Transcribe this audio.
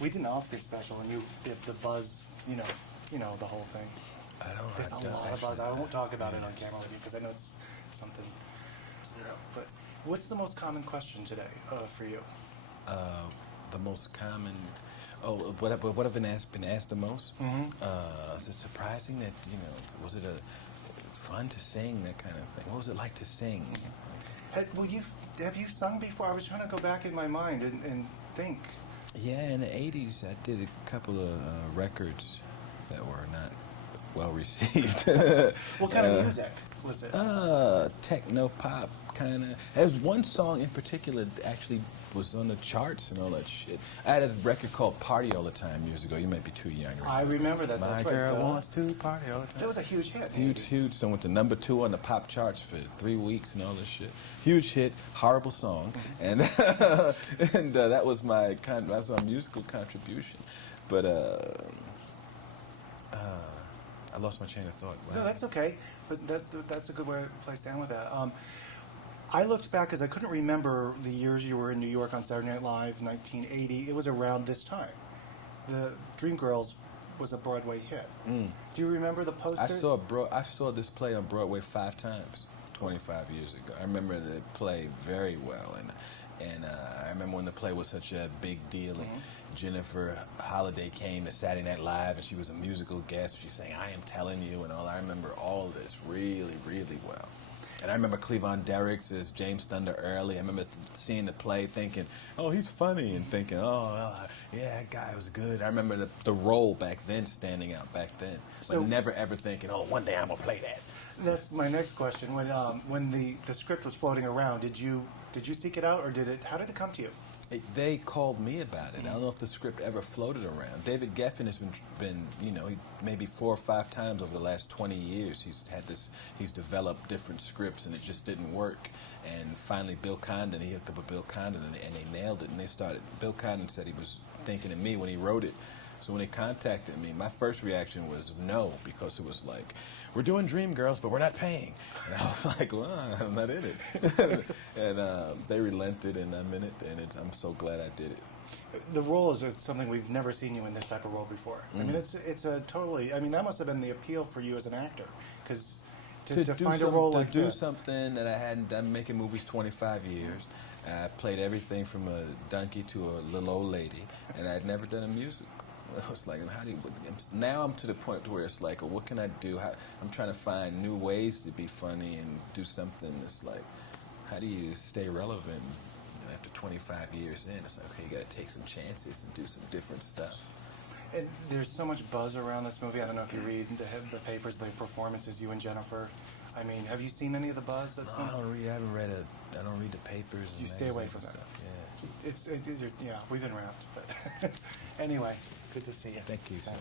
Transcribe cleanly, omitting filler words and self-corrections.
We did an Oscar special, and you did the buzz, you know the whole thing. There's a lot of buzz. I won't talk about it on camera with you because I know it's something, But what's the most common question today for you? The most common. Oh, what have been asked the most? Mm-hmm. Is it surprising that was it fun to sing, that kind of thing? What was it like to sing? Have you sung before? I was trying to go back in my mind and think. Yeah, in the '80s, I did a couple of records that were not well received. What kind of music was it? Techno pop kind of. There was one song in particular that actually was on the charts and all that shit. I had a record called "Party All the Time" years ago. You might be too young. I remember that. My girl wants to party all the time. That was a huge hit. Huge. So went to #2 on the pop charts for 3 weeks and all this shit. Huge hit, horrible song, and that was my musical contribution. But I lost my chain of thought. Wow. No, that's okay. But that's a good place to end with that. I looked back because I couldn't remember the years you were in New York on Saturday Night Live, 1980. It was around this time. The Dreamgirls was a Broadway hit. Do you remember the poster? I saw this play on Broadway 5 times 25 years ago. I remember the play very well, and I remember when the play was such a big deal. And Jennifer Holliday came to Saturday Night Live, and she was a musical guest. She sang "I Am Telling You" and all. I remember all of this really, really well. And I remember Cleveland Derricks as James Thunder Early. I remember seeing the play thinking, oh, he's funny, and thinking, oh, yeah, that guy was good. I remember the role back then, standing out back then. But never ever thinking, oh, one day I'm going to play that. That's my next question. When the script was floating around, did you seek it out, or how did it come to you? They called me about it. I don't know if the script ever floated around. David Geffen has been maybe 4 or 5 times over the last 20 years. He's developed different scripts, and it just didn't work. And finally, he hooked up with Bill Condon, and they nailed it. And Bill Condon said he was thinking of me when he wrote it. So when he contacted me, my first reaction was no, because it was like, we're doing Dreamgirls, but we're not paying. And I was like, well, I'm not in it. And they relented, and I'm in it, and I'm so glad I did it. The role is something we've never seen you in this type of role before. I mean, it's a totally. I mean, that must have been the appeal for you as an actor, because to find a role like do something that I hadn't done, making movies 25 years. I played everything from a donkey to a little old lady, and I'd never done a musical. I was like, now I'm to the point where it's like, what can I do? I'm trying to find new ways to be funny and do something that's like, how do you stay relevant after 25 years in? It's like, okay, you got to take some chances and do some different stuff. And there's so much buzz around this movie. I don't know if you read the papers, the performances, you and Jennifer. I mean, have you seen any of the buzz that's going on? I don't read. I don't read the papers. You stay away from that stuff. Yeah. We've been wrapped, but anyway, good to see you. Thank you. Thanks.